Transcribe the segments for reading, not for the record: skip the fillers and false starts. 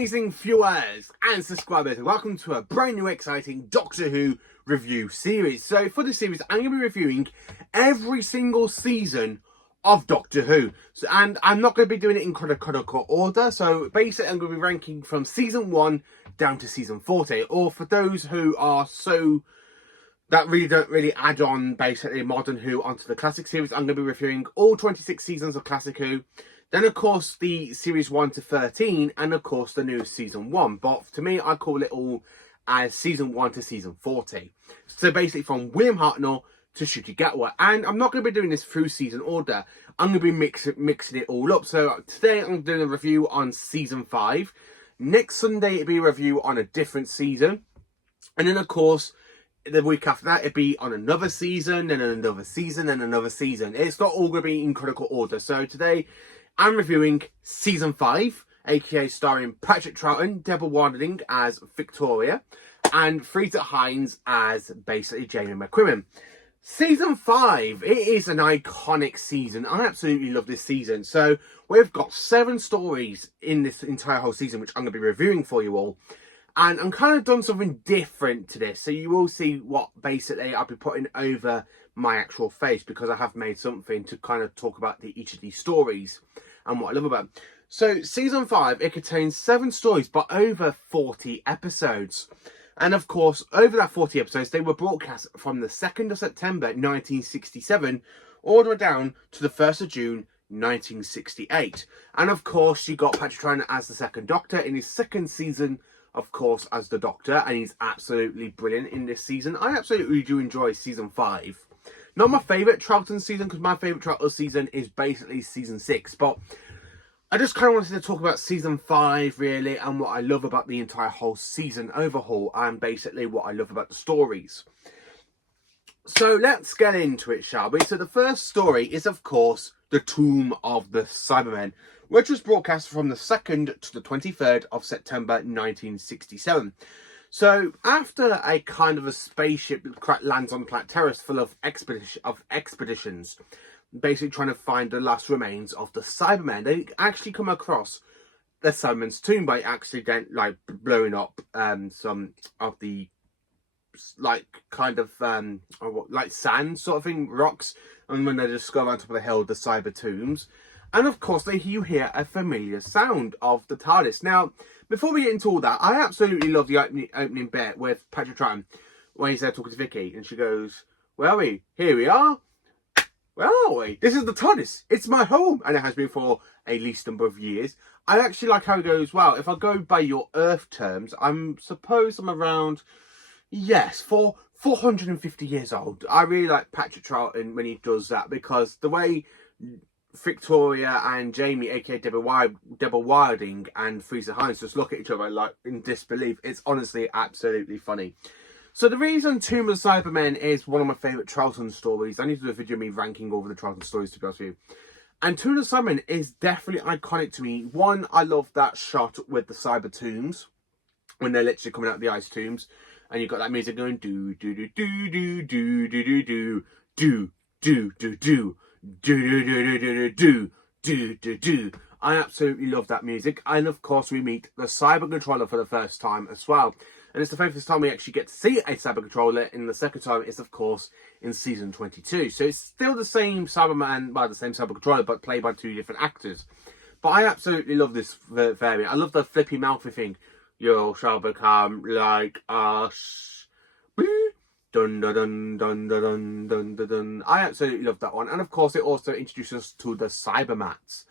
amazing viewers and subscribers, and welcome to a brand new exciting Doctor Who review series. So for this series, I'm going to be reviewing every single season of Doctor Who. And I'm not going to be doing it in chronological order. So basically, I'm going to be ranking from season 1 down to season 40. Or for those who are that really don't really add on basically Modern Who onto the classic series, I'm going to be reviewing all 26 seasons of Classic Who. Then, of course, the series 1 to 13, and of course, the new season 1. But to me, I call it all as season 1 to season 40. So basically, from William Hartnell to Ncuti Gatwa. And I'm not going to be doing this through season order. I'm going to be mixing it all up. So today, I'm doing a review on season 5. Next Sunday, it'll be a review on a different season. And then, of course, the week after that, it'd be on another season, and another season, and another season. It's not all going to be in critical order. So today, I'm reviewing season 5, aka starring Patrick Troughton, Deborah Wilding as Victoria, and Frida Hines as basically Jamie McQuillan. Season 5, it is an iconic season. I absolutely love this season. So we've got 7 stories in this entire whole season, which I'm going to be reviewing for you all. And I'm kind of done something different to this. So you will see what basically I'll be putting over my actual face, because I have made something to kind of talk about each of these stories and what I love about them. So season 5, it contains 7 stories, but over 40 episodes. And of course, over that 40 episodes, they were broadcast from the 2nd of September 1967 all the way down to the 1st of June 1968. And of course, you got Patrick Troughton as the second Doctor in his second season, of course, as the Doctor, and he's absolutely brilliant in this season. I absolutely do enjoy season 5. Not my favourite Troughton season, because my favourite Troughton season is basically season 6, but I just kind of wanted to talk about season 5, really, and what I love about the entire whole season overhaul, and basically what I love about the stories. So let's get into it, shall we? So the first story is, of course, The Tomb of the Cybermen, which was broadcast from the 2nd to the 23rd of September 1967. So after a kind of a spaceship lands on planet Terrace full of expeditions, basically trying to find the last remains of the Cybermen, they actually come across the Cybermen's tomb by accident, like blowing up some of the like sand sort of thing, rocks, and when they discover on top of the hill the cyber tombs. And of course, you hear a familiar sound of the TARDIS. Now, before we get into all that, I absolutely love the opening bit with Patrick Troughton when he's there talking to Vicky, and she goes, "Where are we? Here we are. Where are we? This is the TARDIS. It's my home," and it has been for a least number of years. I actually like how it goes, well, if I go by your Earth terms, I'm around, yes, for 450 years old. I really like Patrick Troughton when he does that, because the way Victoria and Jamie, aka Deborah Wilding, and Frida Hines just look at each other like in disbelief. It's honestly absolutely funny. So the reason Tomb of the Cybermen is one of my favourite Troughton stories, I need to do a video of me ranking over the Troughton stories, to be honest with you. And Tomb of the Cybermen is definitely iconic to me. One, I love that shot with the cyber tombs when they're literally coming out of the ice tombs, and you've got that music going do do do do do do do do do do do do do. Do. I absolutely love that music. And of course, we meet the Cyber Controller for the first time as well. And it's the first time we actually get to see a Cyber Controller. In the second time is, of course, in season 22. So it's still the same Cyberman, the same Cyber Controller, but played by 2 different actors. But I absolutely love this variant. I love the flippy mouthy thing. You shall become like us. Dun dun dun dun dun dun dun dun. I absolutely love that one. And of course, it also introduces us to the Cybermats.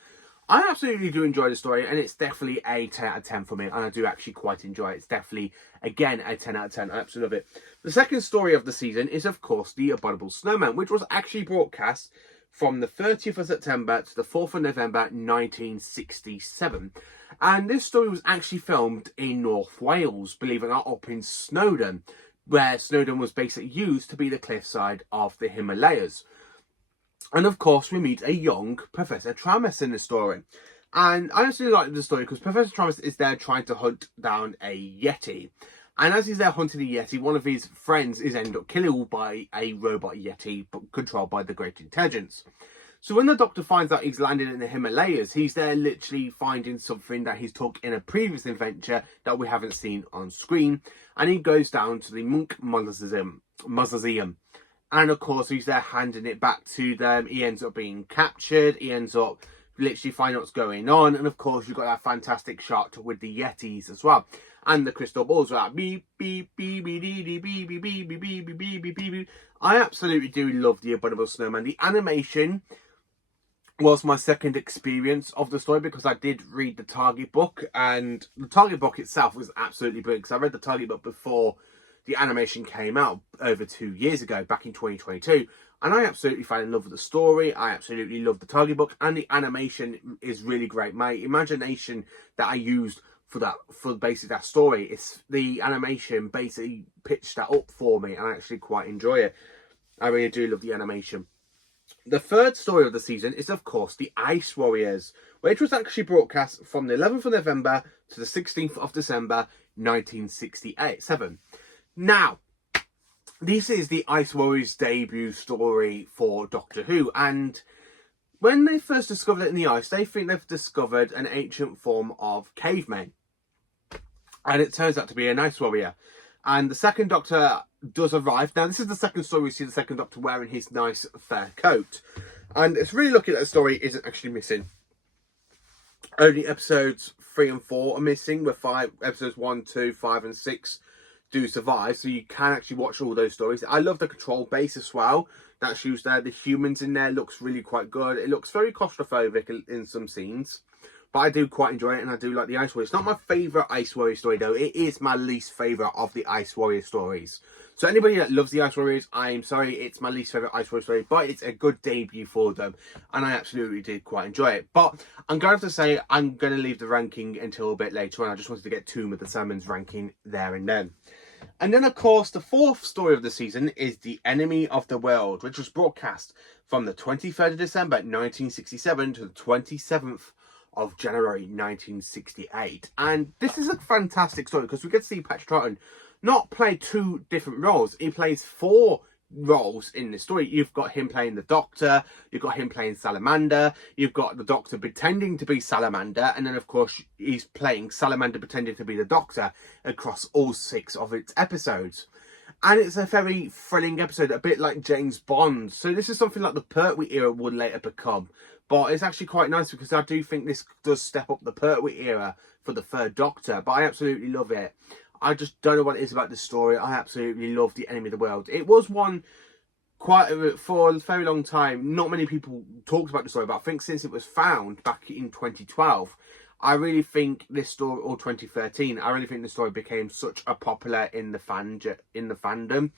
I absolutely do enjoy the story, and it's definitely a 10 out of 10 for me, and I do actually quite enjoy it. It's definitely, again, a 10 out of 10. I absolutely love it. The second story of the season is, of course, The Abominable Snowman, which was actually broadcast from the 30th of September to the 4th of November 1967. And this story was actually filmed in North Wales, believe it or not, up in Snowdon, where Snowdon was basically used to be the cliffside of the Himalayas. And of course, we meet a young Professor Tramis in the story. And I actually like the story because Professor Tramis is there trying to hunt down a Yeti. And as he's there hunting the Yeti, one of his friends is ended up killed by a robot Yeti controlled by the Great Intelligence. So when the Doctor finds out he's landed in the Himalayas, he's there literally finding something that he's took in a previous adventure that we haven't seen on screen. And he goes down to the Monk Mausoleum. And of course, he's there handing it back to them. He ends up being captured. He ends up literally finding what's going on. And of course, you've got that fantastic shot with the Yetis as well. And the crystal balls are like beep, beep, beep, beep, beep, beep, beep, beep, beep, beep, beep, beep, beep, beep. I absolutely do love the Abominable Snowman. The animation was my second experience of the story because I did read the Target book. And the Target book itself was absolutely brilliant because I read the Target book before the animation came out over 2 years ago, back in 2022. And I absolutely fell in love with the story. I absolutely love the Target book. And the animation is really great. My imagination that I used for basically that story, it's the animation basically pitched that up for me. And I actually quite enjoy it. I really do love the animation. The third story of the season is, of course, the Ice Warriors, which was actually broadcast from the 11th of November to the 16th of December, 1967. Now, this is the Ice Warriors' debut story for Doctor Who, and when they first discovered it in the ice, they think they've discovered an ancient form of cavemen. And it turns out to be an Ice Warrior. And the second Doctor does arrive. Now, this is the second story we see the second Doctor wearing his nice fur coat. And it's really lucky that the story isn't actually missing. Only episodes 3 and 4 are missing, with episodes 1, 2, 5 and 6 do survive. So you can actually watch all those stories. I love the control base as well. That's used there. The humans in there looks really quite good. It looks very claustrophobic in some scenes. But I do quite enjoy it, and I do like the Ice Warrior. It's not my favourite Ice Warrior story, though. It is my least favourite of the Ice Warrior stories. So anybody that loves the Ice Warriors, I'm sorry, it's my least favourite Ice Warrior story. But it's a good debut for them, and I absolutely did quite enjoy it. But I'm going to have to say, I'm going to leave the ranking until a bit later on. I just wanted to get Tomb of the Salmon's ranking there and then. And then, of course, the fourth story of the season is The Enemy of the World, which was broadcast from the 23rd of December, 1967 to the 27th of January 1968. And this is a fantastic story because we get to see Patrick Troughton not play 2 different roles. He plays 4 roles in this story. You've got him playing the Doctor, you've got him playing Salamander, you've got the Doctor pretending to be Salamander, and then of course he's playing Salamander pretending to be the Doctor across all 6 of its episodes. And it's a very thrilling episode, a bit like James Bond. So this is something like the Pertwee era would later become. But it's actually quite nice because I do think this does step up the Pertwee era for the 3rd Doctor. But I absolutely love it. I just don't know what it is about this story. I absolutely love The Enemy of the World. It was one for a very long time. Not many people talked about the story, but I think since it was found back in 2012, I really think this story, or 2013, I really think this story became such a popular in the fandom.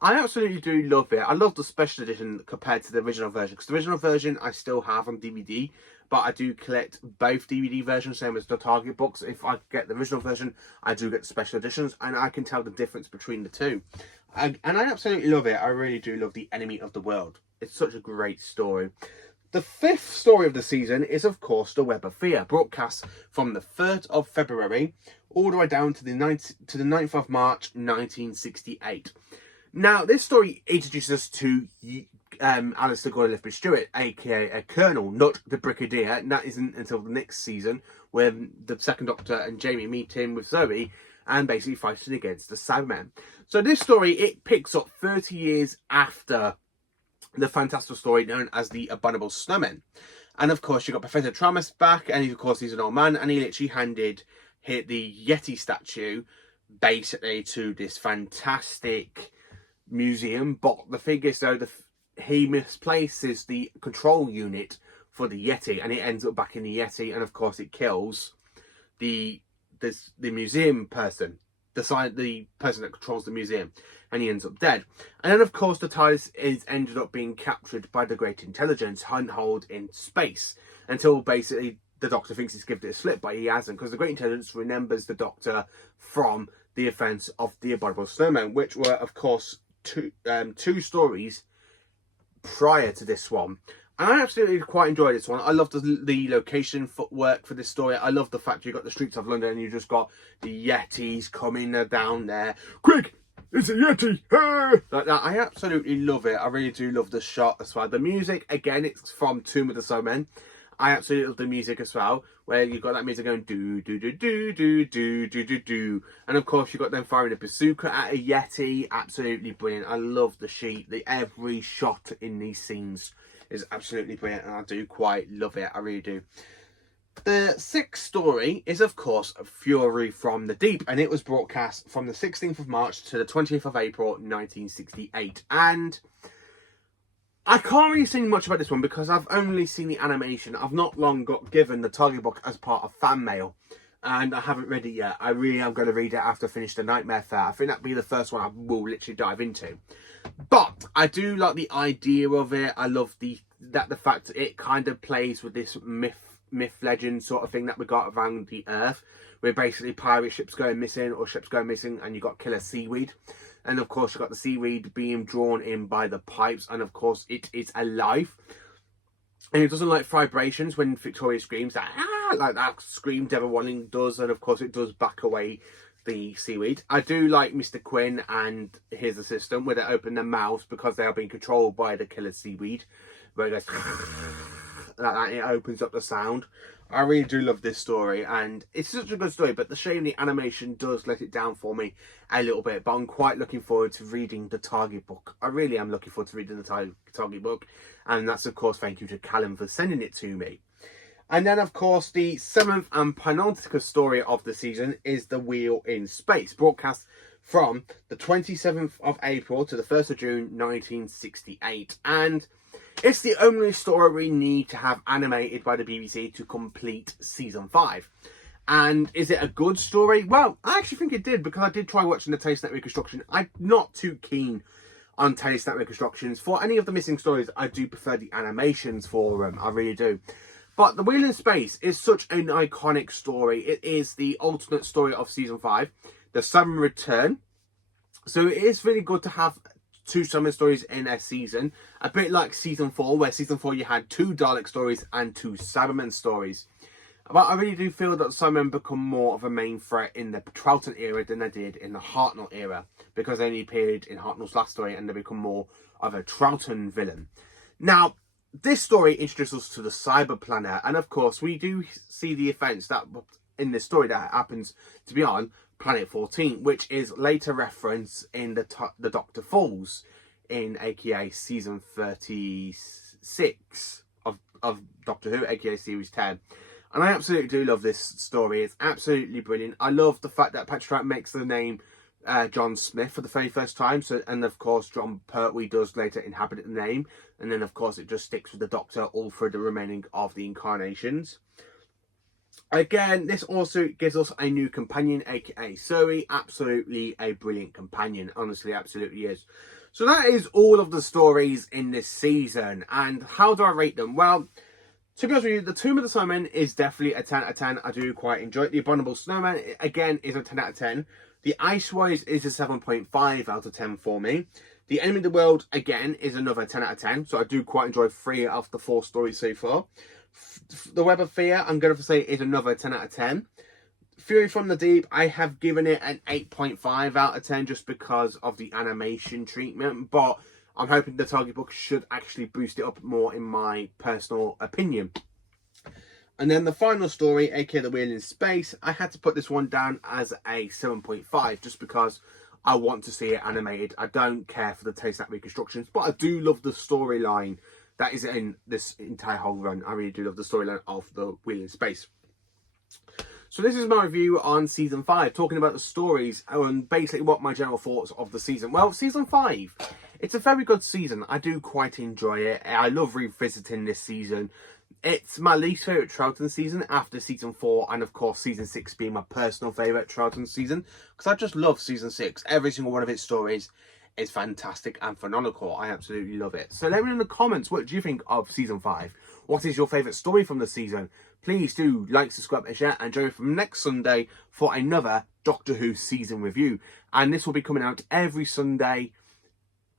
I absolutely do love it. I love the special edition compared to the original version, because the original version I still have on DVD, but I do collect both DVD versions, same as the Target books. If I get the original version, I do get the special editions, and I can tell the difference between the two. And I absolutely love it. I really do love The Enemy of the World. It's such a great story. The 5th story of the season is, of course, The Web of Fear, broadcast from the 3rd of February all the way down to the 9th of March, 1968. Now, this story introduces us to Alistair Gordon Lethbridge-Stewart, aka a Colonel, not the Brigadier, and that isn't until the next season, when the 2nd Doctor and Jamie meet him with Zoe and basically fighting against the Cybermen. So this story, it picks up 30 years after the fantastical story known as the Abominable Snowman. And of course, you've got Professor Tramus back, and of course he's an old man, and he literally handed the Yeti statue basically to this fantastic museum. But the thing is, though, he misplaces the control unit for the Yeti, and it ends up back in the Yeti, and of course it kills the museum person, the person that controls the museum, and he ends up dead. And then of course the TARDIS is ended up being captured by the Great Intelligence, handheld in space, until basically the Doctor thinks he's given it a slip, but he hasn't, because the Great Intelligence remembers the Doctor from the events of the Abominable Snowman, which were of course two stories prior to this one. And I absolutely quite enjoyed this one. I love the location footwork for this story. I love the fact you got the streets of London and you just got the Yetis coming down there. Quick, it's a Yeti. Hey! Like that. I absolutely love it. I really do love the shot as well. The music, again, it's from Tomb of the Snowmen. I absolutely love the music as well, where you've got that music going do do do do do do do do do, and of course you've got them firing a bazooka at a Yeti. Absolutely brilliant. I love the sheet. Every shot in these scenes is absolutely brilliant, and I do quite love it. I really do. The sixth story is, of course, Fury from the Deep, and it was broadcast from the 16th of March to the 20th of April 1968, and I can't really say much about this one because I've only seen the animation. I've not long got given the Target book as part of fan mail, and I haven't read it yet. I really am going to read it after I finish the Nightmare Fair. I think that'll be the first one I will literally dive into. But I do like the idea of it. I love the fact that it kind of plays with this myth legend sort of thing that we got around the Earth, where basically pirate ships going missing or ships going missing, and you got killer seaweed. And of course, you've got the seaweed being drawn in by the pipes. And of course, it is alive. And it doesn't like vibrations when Victoria screams. Like that scream Devil Walling does. And of course, it does back away the seaweed. I do like Mr. Quinn and his assistant, where they open their mouths because they are being controlled by the killer seaweed. Where it goes like that, it opens up the sound. I really do love this story, and it's such a good story, but the shame the animation does let it down for me a little bit, but I'm quite looking forward to reading the Target book. I really am looking forward to reading the Target book, and that's, of course, thank you to Callum for sending it to me. And then, of course, the seventh and penultimate story of the season is The Wheel in Space, broadcast from the 27th of April to the 1st of June 1968, and it's the only story we need to have animated by the BBC to complete season 5. And is it a good story? Well, I actually think it did, because I did try watching the Taste Network Reconstruction. I'm not too keen on Taste Network Reconstructions. For any of the missing stories, I do prefer the animations for them. I really do. But The Wheel in Space is such an iconic story. It is the alternate story of season 5. The Seven return. So it is really good to have 2 summer stories in a season, a bit like season 4, where season 4 you had 2 Dalek stories and 2 Cybermen stories. But I really do feel that Cybermen become more of a main threat in the Troughton era than they did in the Hartnell era, because they only appeared in Hartnell's last story and they become more of a Troughton villain. Now, this story introduces us to the Cyber Planet, and of course we do see the events that in this story that happens to be on Planet 14, which is later referenced in the Doctor Falls in aka season 36 of Doctor Who, aka series 10. And I absolutely do love this story. It's absolutely brilliant. I love the fact that Patrick Troughton makes the name John Smith for the very first time. So, and of course John Pertwee does later inhabit the name, and then of course it just sticks with the Doctor all through the remaining of the incarnations. Again, this also gives us a new companion, aka Zoe. Absolutely a brilliant companion. Honestly, absolutely is. So that is all of the stories in this season. And how do I rate them? Well, to be honest with you, the Tomb of the Snowmen is definitely a 10 out of 10. I do quite enjoy it. The Abominable Snowman, again, is a 10 out of 10. The Ice Wise is a 7.5 out of 10 for me. The Enemy of the World, again, is another 10 out of 10. So I do quite enjoy 3 of the 4 stories so far. The Web of Fear, I'm going to say, is another 10 out of 10. Fury from the Deep, I have given it an 8.5 out of 10 just because of the animation treatment. But I'm hoping the Target book should actually boost it up more, in my personal opinion. And then the final story, aka The Wheel in Space, I had to put this one down as a 7.5 just because I want to see it animated. I don't care for the Taste That Reconstructions, but I do love the storyline that is in this entire whole run. I really do love the storyline of The Wheel in Space. So this is my review on Season 5, talking about the stories and basically what my general thoughts of the season. Well, Season 5, it's a very good season. I do quite enjoy it. I love revisiting this season. It's my least favourite Troughton season after Season 4, and of course Season 6 being my personal favourite Troughton season, because I just love Season 6. Every single one of its stories is fantastic and phenomenal. I absolutely love it. So let me know in the comments, what do you think of Season 5? What is your favourite story from the season? Please do like, subscribe and share, and join me from next Sunday for another Doctor Who season review. And this will be coming out every Sunday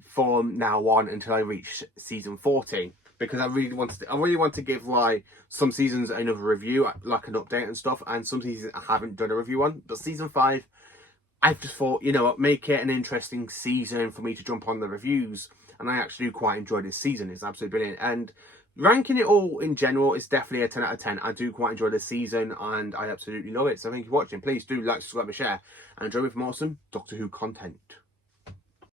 from now on until I reach Season 14. Because I really want to give like some seasons another review, like an update and stuff, and some seasons I haven't done a review on. But Season 5, I've just thought, you know what, make it an interesting season for me to jump on the reviews. And I actually do quite enjoy this season. It's absolutely brilliant. And ranking it all in general is definitely a 10 out of 10. I do quite enjoy this season and I absolutely love it. So thank you for watching. Please do like, subscribe and share. And enjoy me for more awesome Doctor Who content.